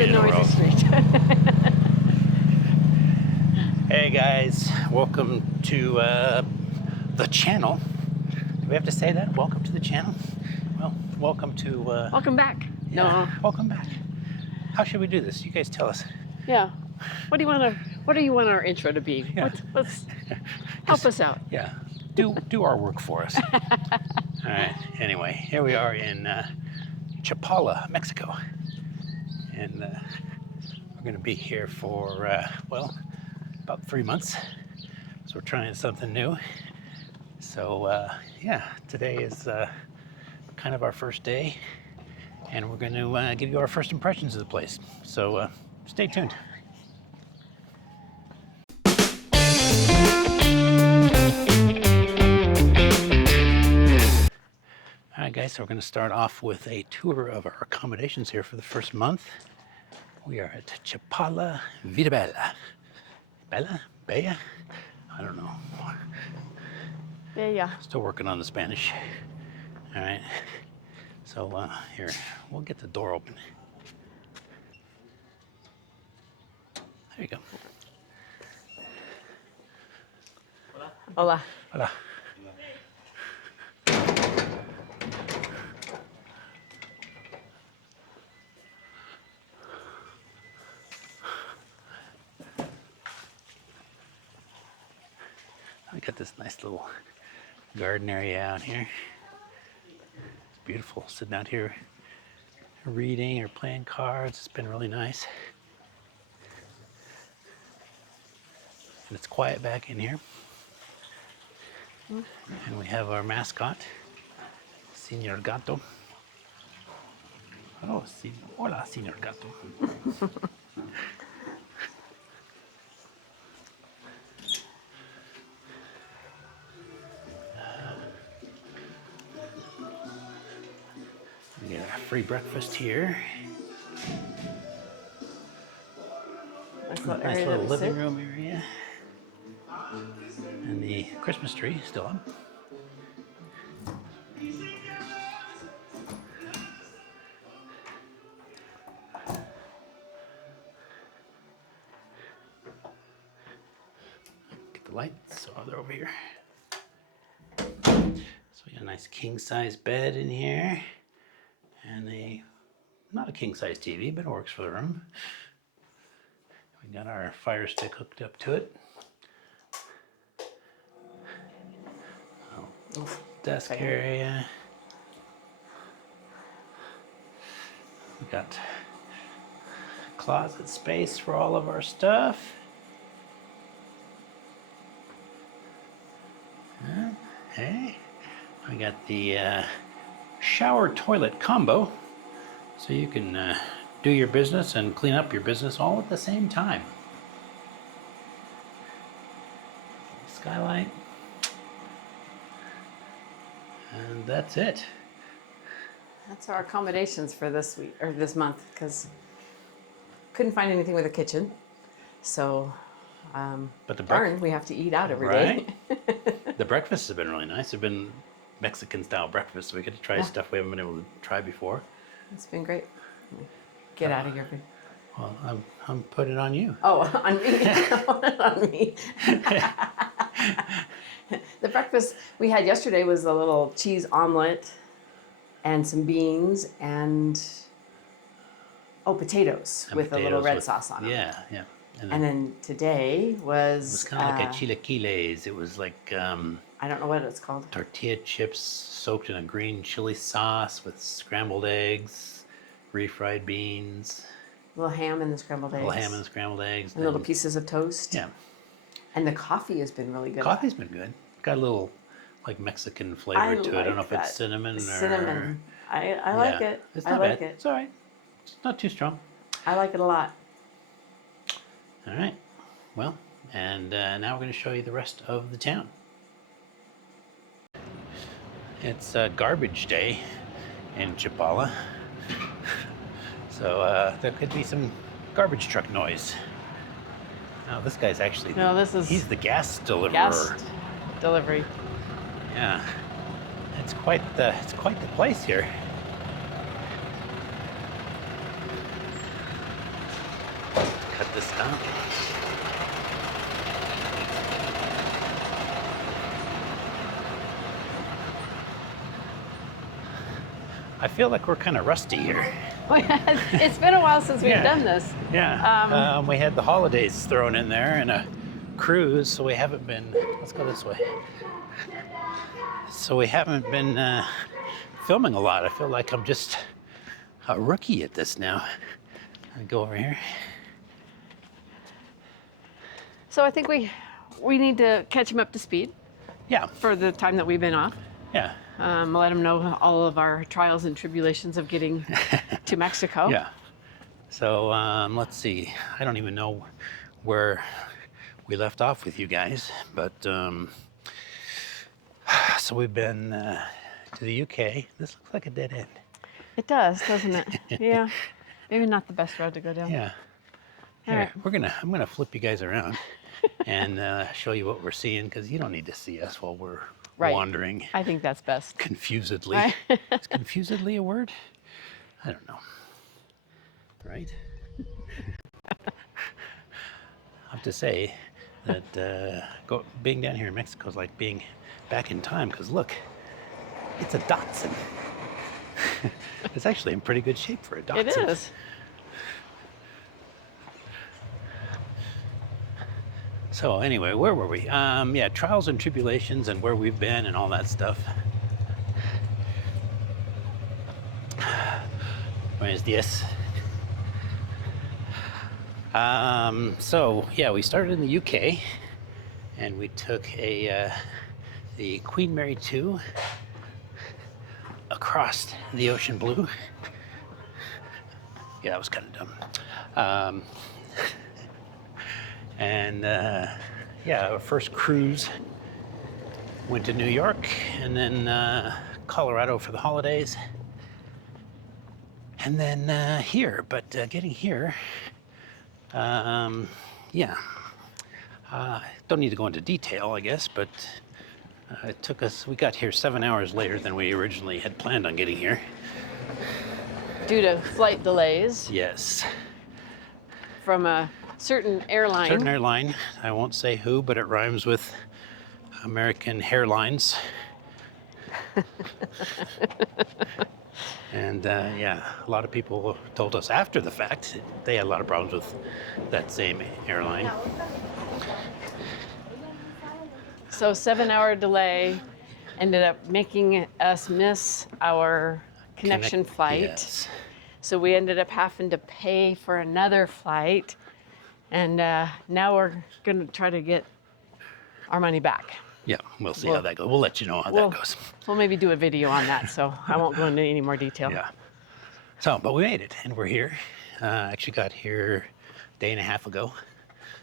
street in the world. Street. Hey guys, welcome to the channel. Do we have to say that? Welcome to the channel? Well, welcome to... Welcome back. Yeah, No. welcome back. How should we do this? You guys tell us. Yeah. What do you want our intro to be? Yeah. Let's help us out. Yeah. Do our work for us. All right. Anyway, here we are in Chapala, Mexico. And we're going to be here for, well, about 3 months. So we're trying something new. So, yeah, today is kind of our first day. And we're going to give you our first impressions of the place. So stay tuned. All right, guys, so we're going to start off with a tour of our accommodations here for the first month. We are at Chapala Vida Bella. Bella? Bella? I don't know. Yeah. Still working on the Spanish. All right. So here, we'll get the door open. There you go. Hola. Hola. I got this nice little garden area out here. It's beautiful, sitting out here reading or playing cards. It's been really nice. And it's quiet back in here. And we have our mascot, Señor Gato. Oh, hola, Señor Gato. We get a free breakfast here. Nice little living room area. And the Christmas tree is still up. Get the lights. Oh, they're over here. So we got a nice king-size bed in here. And not a king-size TV, but it works for the room. We got our Fire Stick hooked up to it. Desk area. We got closet space for all of our stuff. Hey, we got the shower toilet combo, so you can do your business and clean up your business all at the same time. Skylight. And that's it. That's our accommodations for this week or this month, because couldn't find anything with a kitchen. So But the we have to eat out every day. The breakfasts have been really nice. They've been Mexican style breakfasts, so we get to try stuff we haven't been able to try before. It's been great. Get out of here. Well, I'm putting it on you. Oh, on me. On me. The breakfast we had yesterday was a little cheese omelet and some beans and potatoes with a little red sauce on them. Yeah. And then today was... It was kind of like a chilaquiles. It was like... I don't know what it's called. Tortilla chips soaked in a green chili sauce with scrambled eggs, refried beans. A little ham and the scrambled eggs. And little pieces of toast. Yeah. And the coffee has been really good. Coffee's been good. Got a little like Mexican flavor to it. I don't know if it's cinnamon or... Cinnamon. I like it. It's not bad. It's all right. It's not too strong. I like it a lot. All right. Well, and now we're going to show you the rest of the town. It's garbage day in Chapala. So there could be some garbage truck noise. Now this guy's actually... No, he's the gas deliverer. Gas delivery. Yeah. It's quite the place here. cut this down. I feel like we're kind of rusty here. It's been a while since we've done this. Yeah. We had the holidays thrown in there and a cruise, so we haven't been. Let's go this way. So we haven't been filming a lot. I feel like I'm just a rookie at this now. I go over here. So I think we need to catch him up to speed Yeah. for the time that we've been off. Yeah. Let him know all of our trials and tribulations of getting to Mexico. Yeah. So let's see. I don't even know where we left off with you guys, but so we've been to the UK. This looks like a dead end. It does, doesn't it? Yeah. Maybe not the best road to go down. Yeah. All Here, right. I'm gonna flip you guys around and show you what we're seeing, because you don't need to see us while we're wandering I think that's best. confusedly. Right. Is confusedly a word? I don't know. Right? I have to say that being down here in Mexico is like being back in time, because look, it's a Datsun. It's actually in pretty good shape for a Datsun. It is. So anyway, where were we? Yeah, trials and tribulations and where we've been and all that stuff. Buenos dias. So yeah, we started in the UK, and we took the Queen Mary 2 across the ocean blue. Yeah, that was kind of dumb. And yeah, our first cruise went to New York, and then Colorado for the holidays, and then here. But getting here, yeah, don't need to go into detail, I guess, but it took us, we got here 7 hours later than we originally had planned on getting here. Due to flight delays Yes. from a certain airline. Certain airline, I won't say who, but it rhymes with American Hairlines. And yeah, a lot of people told us after the fact that they had a lot of problems with that same airline. So 7-hour delay ended up making us miss our connection flight. Yes. So we ended up having to pay for another flight. And now we're going to try to get our money back. Yeah, we'll see how that goes. We'll let you know how that goes. We'll maybe do a video on that, so I won't go into any more detail. Yeah. So, but we made it, and we're here. Actually got here a day and a half ago.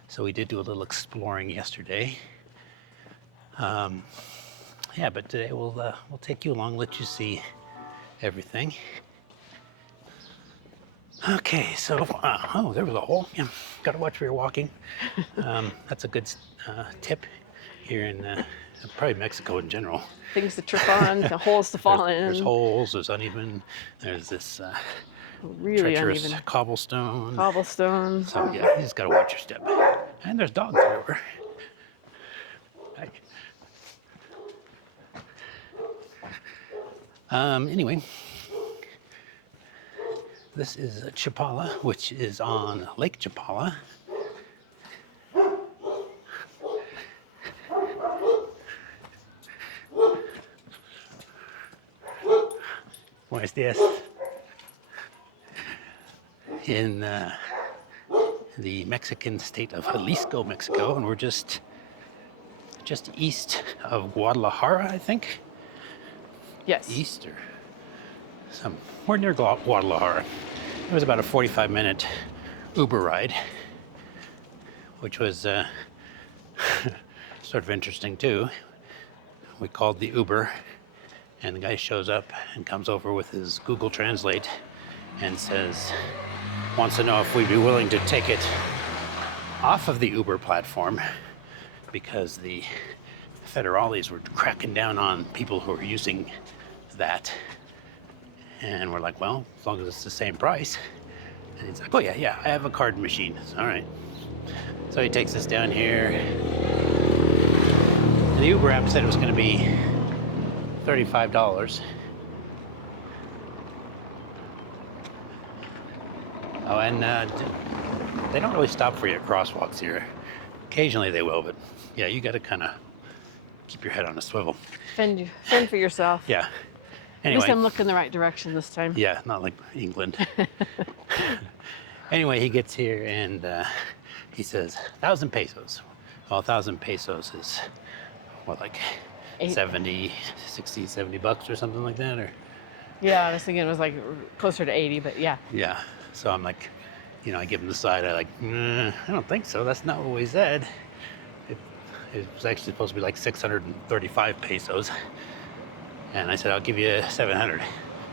So we did do a little exploring yesterday. Yeah, but today we'll take you along, let you see everything. Okay, so, oh, there was a hole. Yeah, gotta watch where you're walking. That's a good tip here in probably Mexico in general. Things to trip on, the holes to fall in. There's holes, there's uneven, there's this Really treacherous uneven. cobblestone. Cobblestones. So yeah, you just gotta watch your step. And there's dogs everywhere. Hi. Anyway, this is Chapala, which is on Lake Chapala. Buenos dias. In the Mexican state of Jalisco, Mexico, and we're just east of Guadalajara, I think. Yes. East or we're near Guadalajara. It was about a 45-minute Uber ride, which was sort of interesting too. We called the Uber, and the guy shows up and comes over with his Google Translate and wants to know if we'd be willing to take it off of the Uber platform, because the federales were cracking down on people who were using that. And we're like, well, as long as it's the same price, And he's like, oh yeah, I have a card machine. All right. So he takes us down here. And the Uber app said it was going to be $35. Oh, and they don't really stop for you at crosswalks here. Occasionally they will, but yeah, you got to kind of keep your head on a swivel. Fend for yourself. Yeah. At Anyway. least I'm looking the right direction this time. Yeah, not like England. Anyway, he gets here and he says 1,000 pesos. Well, 1,000 pesos is what, like 70, 60, 70 bucks or something like that, or? Yeah, I was thinking it was like closer to 80, but yeah. Yeah. So I'm like, you know, I give him the side. I like, I don't think so. That's not what we said. It was actually supposed to be like 635 pesos. And I said, I'll give you 700.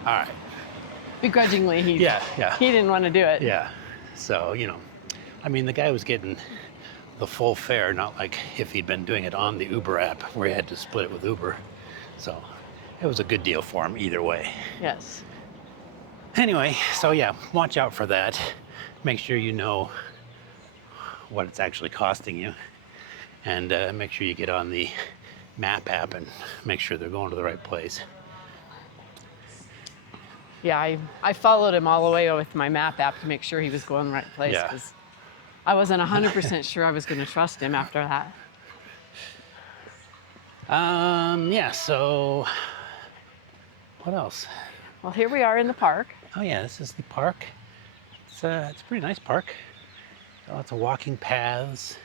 All right. Begrudgingly, he didn't want to do it. Yeah. So, you know, I mean, the guy was getting the full fare, not like if he'd been doing it on the Uber app where he had to split it with Uber. So it was a good deal for him either way. Yes. Anyway, so yeah, watch out for that. Make sure you know what it's actually costing you. And make sure you get on the map app and make sure they're going to the right place. Yeah, I followed him all the way with my map app to make sure he was going the right place. Yeah. Because I wasn't 100% sure I was going to trust him after that. Yeah, so what else? Well, here we are in the park. Oh yeah, this is the park. It's a pretty nice park. Lots of walking paths.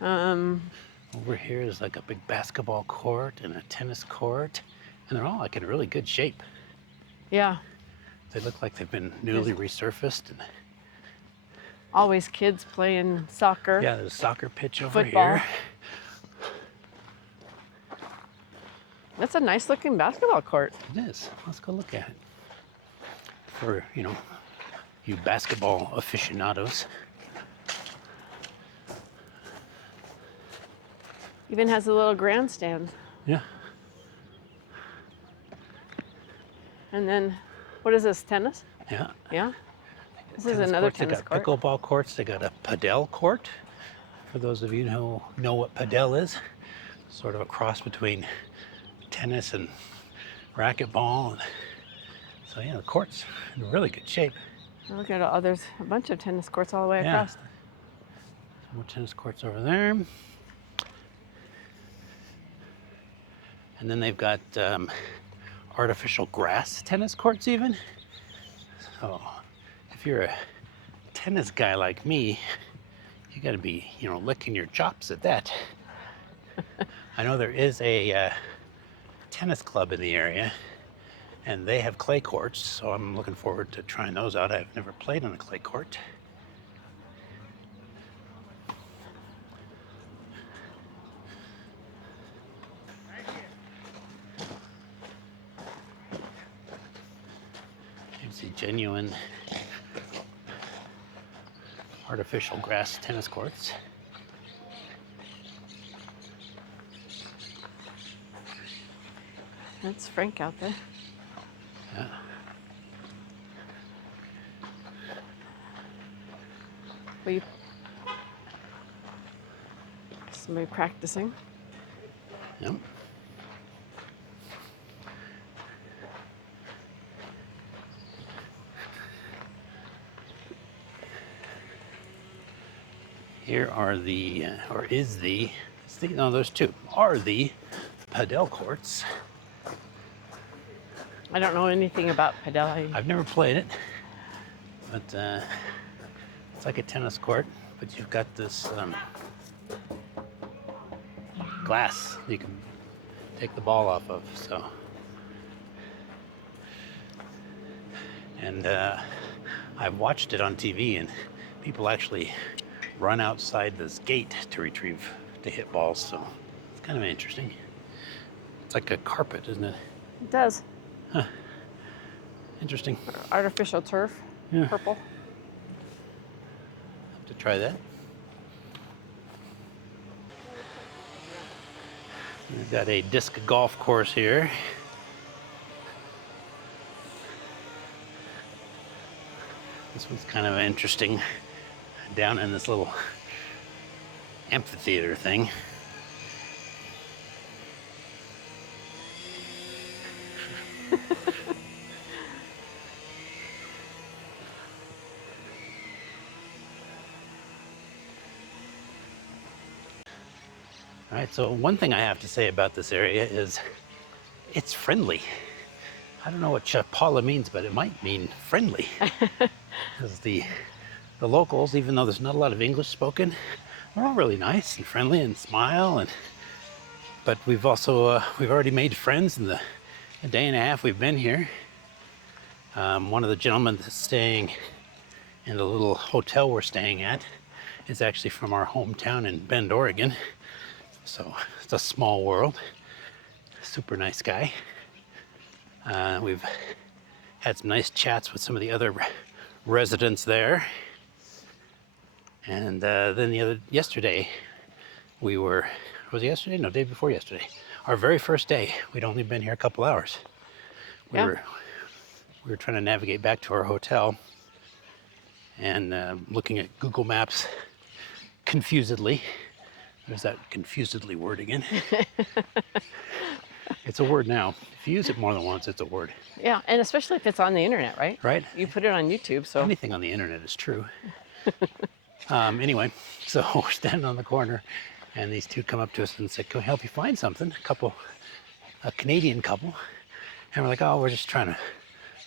Over here is like a big basketball court and a tennis court, and they're all like in really good shape. Yeah. They look like they've been newly resurfaced. And always kids playing soccer. yeah, there's a soccer pitch over football. here. That's a nice looking basketball court. It is. Let's go look at it. For, you know, you basketball aficionados. Even has a little grandstand. Yeah. And then, what is this, tennis? Yeah. Yeah? This is another tennis court. They got court. pickleball courts. They got a padel court. For those of you who know what padel is, sort of a cross between tennis and racquetball. And so yeah, the court's in really good shape. Look at all, there's a bunch of tennis courts all the way across. Some more tennis courts over there. And then they've got artificial grass tennis courts even. So if you're a tennis guy like me, you gotta be, you know, licking your chops at that. I know there is a tennis club in the area and they have clay courts, so I'm looking forward to trying those out. I've never played on a clay court. Here's the genuine artificial grass tennis courts. That's Frank out there. Yeah. Somebody practicing. Yep. Here are the, no, those two are the padel courts. I don't know anything about padel. I've never played it, but it's like a tennis court, but you've got this glass you can take the ball off of. So, and I've watched it on TV, and people actually run outside this gate to hit balls. So it's kind of interesting. It's like a carpet, isn't it? It does. Huh. Interesting. Artificial turf. Yeah. Purple. Have to try that. We've got a disc golf course here. This one's kind of interesting, down in this little amphitheater thing. All right, so one thing I have to say about this area is it's friendly. I don't know what Chapala means, but it might mean friendly. Because the locals, even though there's not a lot of English spoken, they're all really nice and friendly and smile. But we've also we've already made friends in the day and a half we've been here. One of the gentlemen that's staying in the little hotel we're staying at is actually from our hometown in Bend, Oregon. So it's a small world. Super nice guy. We've had some nice chats with some of the other residents there. And then yesterday, was it yesterday? No, day before yesterday. Our very first day, we'd only been here a couple hours. We were trying to navigate back to our hotel and looking at Google Maps confusedly. There's that confusedly word again. It's a word now. If you use it more than once, it's a word. Yeah, and especially if it's on the internet, right? Right? You put it on YouTube, so. Anything on the internet is true. Anyway, so we're standing on the corner, and these two come up to us and said, "Can we help you find something?" A Canadian couple. And we're like, "Oh, we're just trying to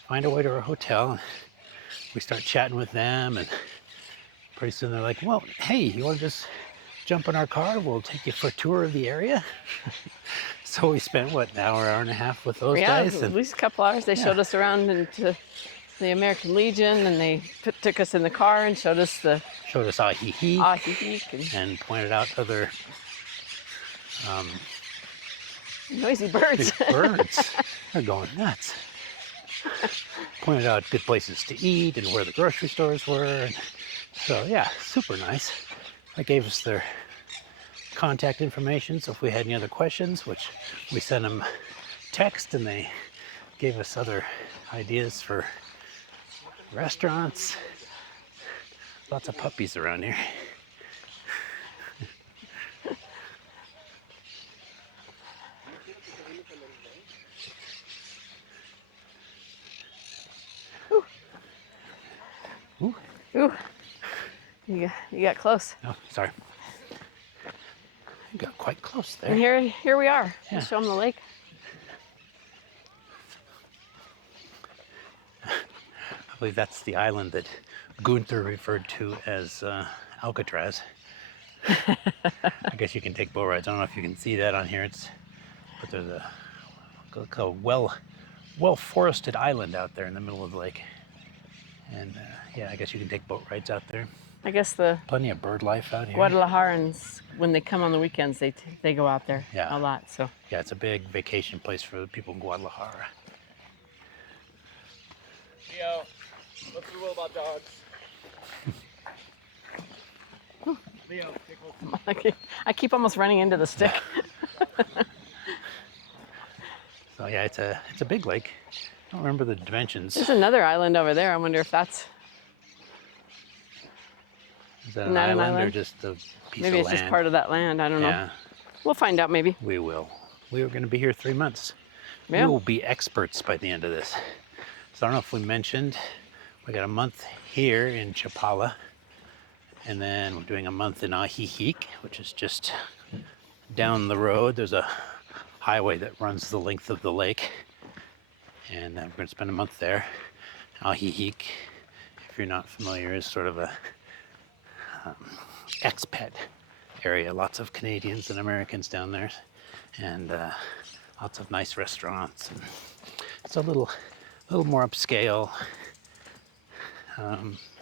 find our way to our hotel." And we start chatting with them, and pretty soon they're like, "Well, hey, you want to just jump in our car? We'll take you for a tour of the area." So we spent, an hour and a half with those guys? At least a couple hours. They showed us around into the American Legion, and they took us in the car and showed us Ahihiik and pointed out other noisy birds. big birds. They're going nuts. Pointed out good places to eat and where the grocery stores were. And so yeah, super nice. They gave us their contact information, so if we had any other questions, which we sent them text, and they gave us other ideas for restaurants. Lots of puppies around here. Ooh. Ooh. You got close. Oh, sorry. You got quite close there. And here we are. Yeah. Show them the lake. I believe that's the island that Gunther referred to as Alcatraz. I guess you can take boat rides. I don't know if you can see that on here. But there's a well forested island out there in the middle of the lake. And yeah, I guess you can take boat rides out there. I guess the Plenty of bird life out here. Guadalajarans, when they come on the weekends, they go out there Yeah. a lot. So Yeah, it's a big vacation place for the people in Guadalajara. Leo, what's the rule about dogs? Leo, take hold. I keep almost running into the stick. So yeah, it's a big lake. I don't remember the dimensions. There's another island over there. I wonder if that's Is that Isn't that an or island? just a piece maybe of it's land? just part of that land. I don't know. Yeah, We'll find out maybe. we will. We were going to be here 3 months. Yeah. We will be experts by the end of this. So I don't know if we mentioned, we got a month here in Chapala, and then we're doing a month in Ahihiik, which is just down the road. There's a highway that runs the length of the lake, and we're going to spend a month there. Ahihiik, if you're not familiar, is sort of a expat area. Lots of Canadians and Americans down there, and lots of nice restaurants. And it's a little more upscale.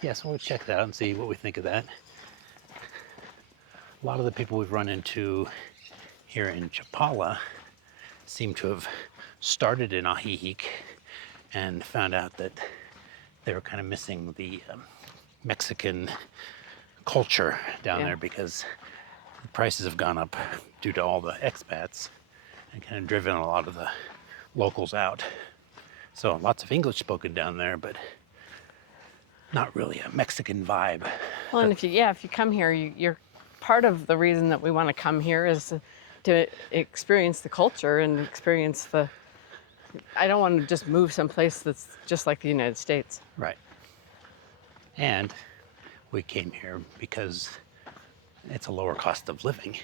Yeah, so we'll check that out and see what we think of that. A lot of the people we've run into here in Chapala seem to have started in Ahihiik and found out that they were kind of missing the Mexican culture down there, because the prices have gone up due to all the expats and kind of driven a lot of the locals out. So lots of English spoken down there, but not really a Mexican vibe. Well, and if you come here, you're part of the reason that we want to come here is to experience the culture and experience the. I don't want to just move someplace that's just like the United States. Right. And we came here because it's a lower cost of living.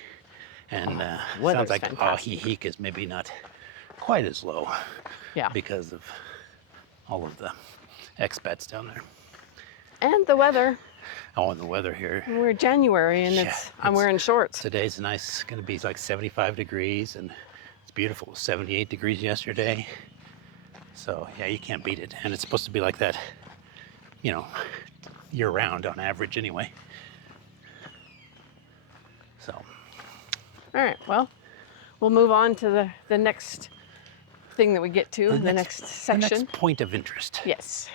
And Weather's sounds like fantastic. Ajijic is maybe not quite as low Yeah. because of all of the expats down there. And the weather. Oh, and the weather here. We're January and Yeah, I'm wearing shorts. Today's nice, going to be like 75 degrees and it's beautiful. It was 78 degrees yesterday. So yeah, you can't beat it. And it's supposed to be like that, you know, year round on average anyway. So. All right, well, we'll move on to the next thing that we get to, the next section. The next point of interest. Yes.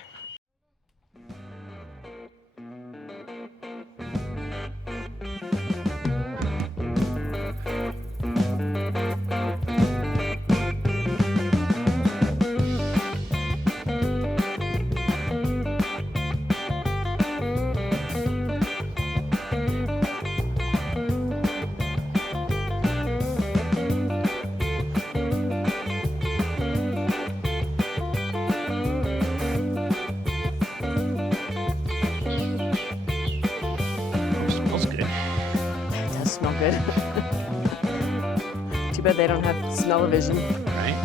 Smells good. It does smell good. Too bad they don't have smell-o-vision. Right?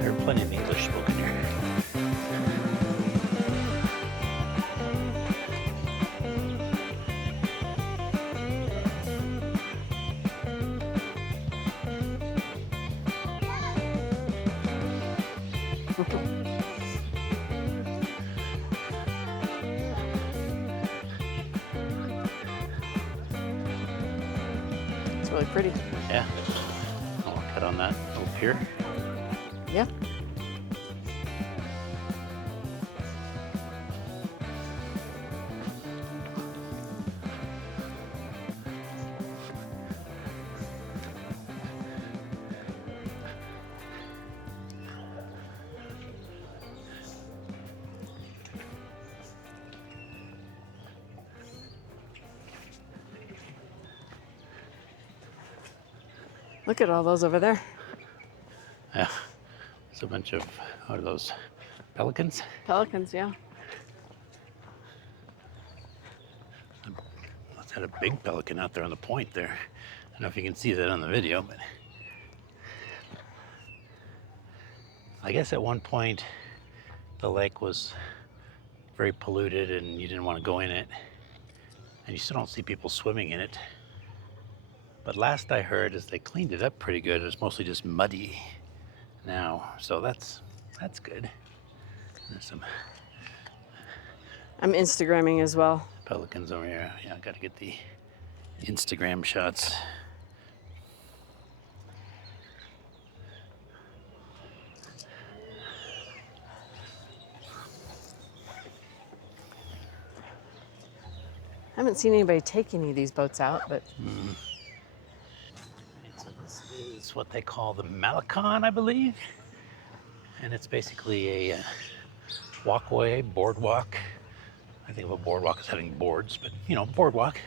There are plenty of English spoken here. It's really pretty. Yeah. I'll cut on that little pier. Yeah. Look at all those over there. Yeah. There's a bunch of, what are those, pelicans? Pelicans, yeah. Let's had a big pelican out there on the point there. I don't know if you can see that on the video, but I guess at one point the lake was very polluted and you didn't want to go in it. And you still don't see people swimming in it. But last I heard is they cleaned it up pretty good. It's mostly just muddy now, so that's good. There's some I'm Instagramming as well. pelicans over here. Yeah, I got to get the Instagram shots. I haven't seen anybody take any of these boats out, but So this is what they call the Malecón, I believe. And it's basically a walkway, boardwalk. I think of a boardwalk as having boards, but you know, boardwalk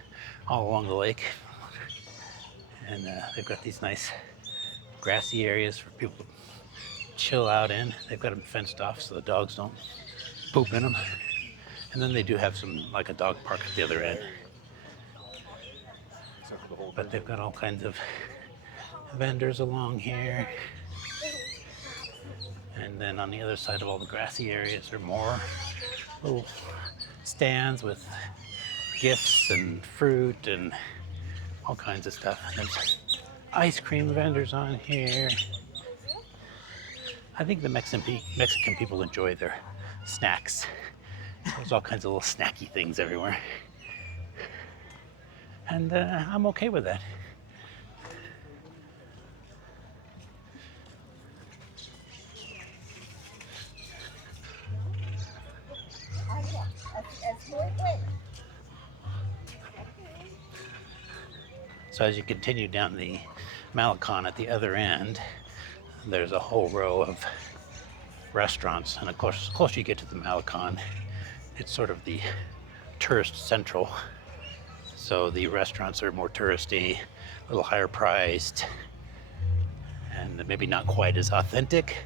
all along the lake. And they've got these nice grassy areas for people to chill out in. They've got them fenced off so the dogs don't poop in them. And then they do have some, like a dog park at the other end. But they've got all kinds of vendors along here. And then on the other side of all the grassy areas are more little stands with gifts and fruit and all kinds of stuff. There's ice cream vendors on here. I think the Mexican people enjoy their snacks. There's all kinds of little snacky things everywhere. And I'm okay with that. So as you continue down the Malecón at the other end, there's a whole row of restaurants, and of course, the closer you get to the Malecón, it's sort of the tourist central. So the restaurants are more touristy, a little higher priced, and maybe not quite as authentic.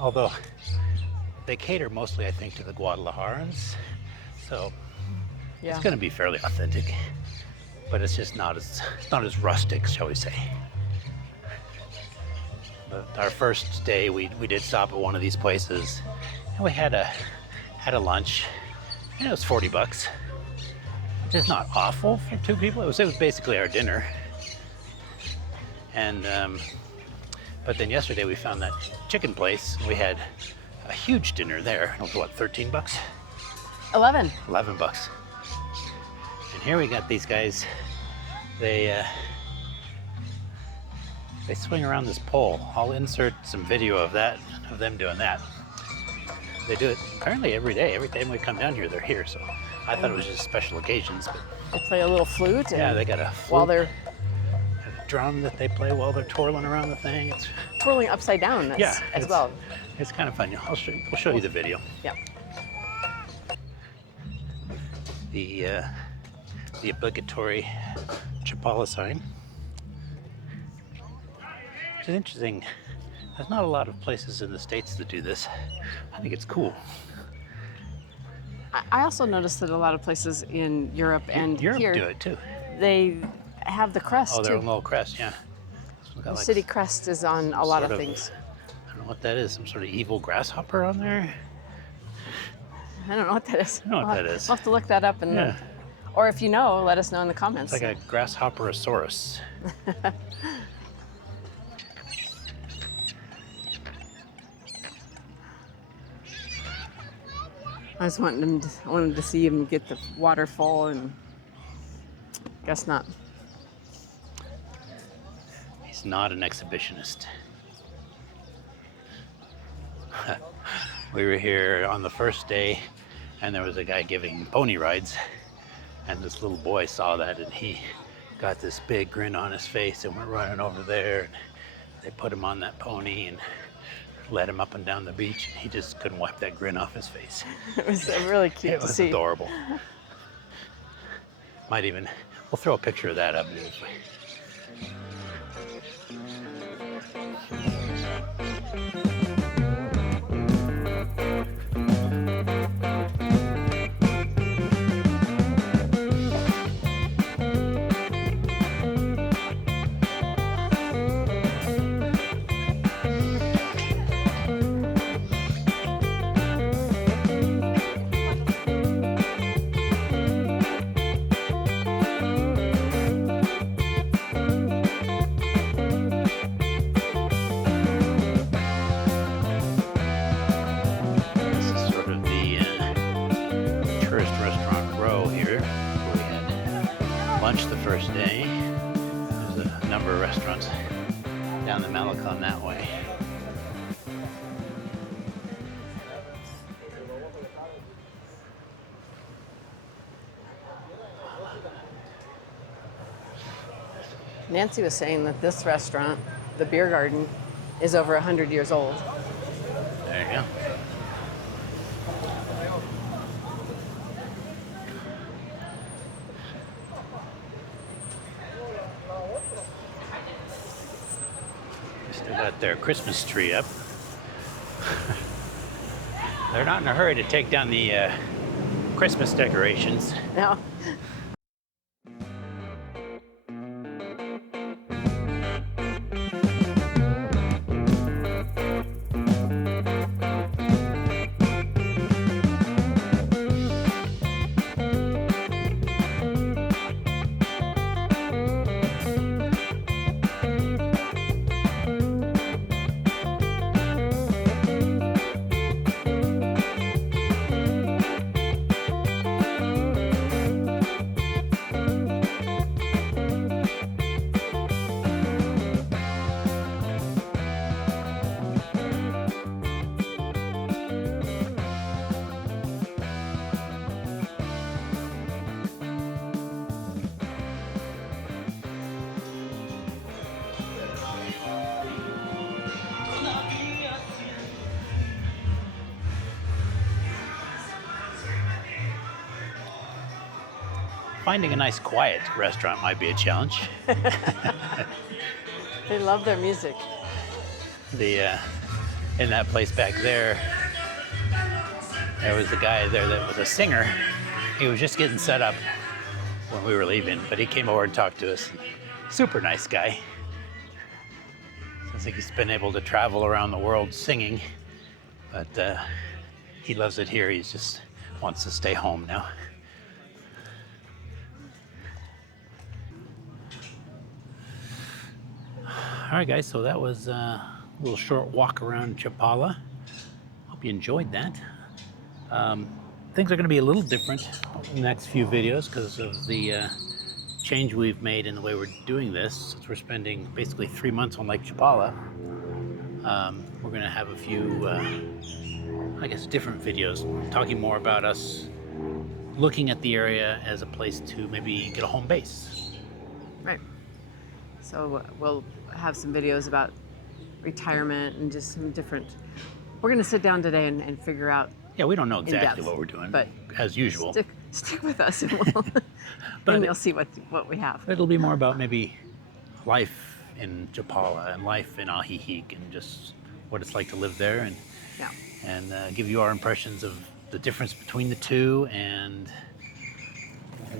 Although they cater mostly, I think, to the Guadalajarans. So Yeah. it's going to be fairly authentic, but it's just not as rustic, shall we say. But our first day, we did stop at one of these places, and we had a lunch, and it was $40, which is not awful for two people. It was basically our dinner. And but then yesterday we found that chicken place. We had a huge dinner there. It was what, $13? 11. $11. And here we got these guys. They swing around this pole. I'll insert some video of them doing that. They do it apparently every day. Every time we come down here, they're here. So I thought it was just special occasions, but They play a little flute. And yeah, they got a flute, while they're a drum that they play while they're twirling around the thing. It's twirling upside down as it's, well. It's kind of fun. We'll show you the video. Yeah. The obligatory Chapala sign. Which is interesting. There's not a lot of places in the States that do this. I think it's cool. I also noticed that a lot of places in Europe and Europe here, do it too. they have the crest Oh, their too. own little crest, yeah. The city crest is on a lot of things. I don't know what that is. Some sort of evil grasshopper on there? I don't know what that is. I don't know what that is. We'll have to look that up, and Yeah. or if you know, let us know in the comments. It's like a grasshopperosaurus. I was wanted to see him get the water full, and guess not. He's not an exhibitionist. We were here on the first day, and there was a guy giving pony rides, and this little boy saw that, and he got this big grin on his face, and we're running over there, and they put him on that pony and led him up and down the beach, and he just couldn't wipe that grin off his face. It was really cute It to was see. adorable. We'll throw a picture of that up. Lunch the first day. There's a number of restaurants down the Malecón that way. Nancy was saying that this restaurant, the beer garden, is over 100 years old. There you go. Still got their Christmas tree up. They're not in a hurry to take down the Christmas decorations. No. Finding a nice quiet restaurant might be a challenge. They love their music. In that place back there, there was a guy there that was a singer. He was just getting set up when we were leaving, but he came over and talked to us. Super nice guy. Sounds like he's been able to travel around the world singing, but he loves it here. He just wants to stay home now. All right, guys, so that was a little short walk around Chapala. Hope you enjoyed that. Things are going to be a little different in the next few videos because of the change we've made in the way we're doing this. Since we're spending basically 3 months on Lake Chapala, we're going to have a few, I guess, different videos talking more about us looking at the area as a place to maybe get a home base. Right. So we'll have some videos about retirement and just some different. We're going to sit down today and figure out. Yeah, we don't know exactly depth, what we're doing, but as usual. Stick with us, and But and you'll see what we have. It'll be more about maybe life in Chapala and life in Ahihic and just what it's like to live there, and give you our impressions of the difference between the two and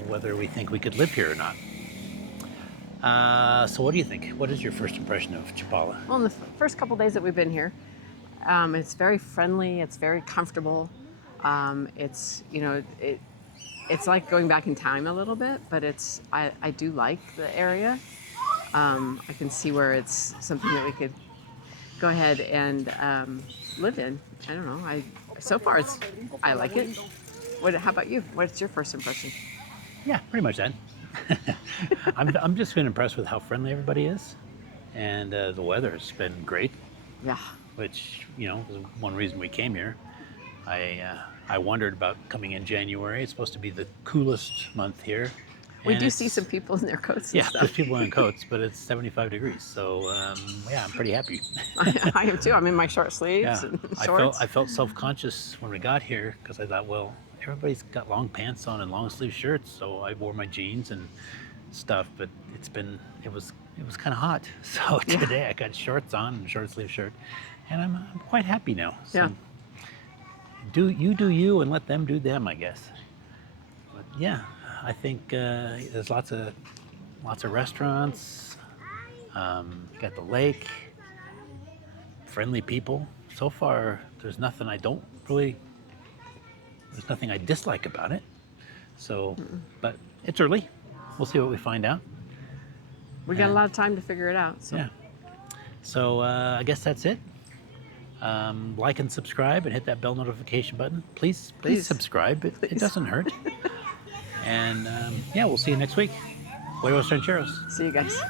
whether we think we could live here or not. So what do you think? What is your first impression of Chapala? Well, in the first couple days that we've been here, it's very friendly. It's very comfortable. It's it's like going back in time a little bit, but I do like the area. I can see where it's something that we could go ahead and live in. I don't know. So far I like it. How about you? What's your first impression? Yeah, pretty much that. I'm just been impressed with how friendly everybody is, and the weather's been great. Yeah. Which was one reason we came here. I wondered about coming in January. It's supposed to be the coolest month here. We do see some people in their coats and yeah, stuff. there's people in coats, but it's 75 degrees. So yeah, I'm pretty happy. I am too. I'm in my short sleeves and shorts. I felt self-conscious when we got here because I thought, well, everybody's got long pants on and long sleeve shirts, so I wore my jeans and stuff. But it was kind of hot. So today I got shorts on and a short sleeve shirt, and I'm quite happy now. So Yeah. do you and let them do them, I guess. But yeah, I think there's lots of restaurants. You got the lake, friendly people. So far, there's nothing I dislike about it. So, but it's early. We'll see what we find out. We got a lot of time to figure it out. So. Yeah. So I guess that's it. Like and subscribe and hit that bell notification button. Please subscribe. It doesn't hurt. And yeah, we'll see you next week. Huevos Rancheros. See you guys.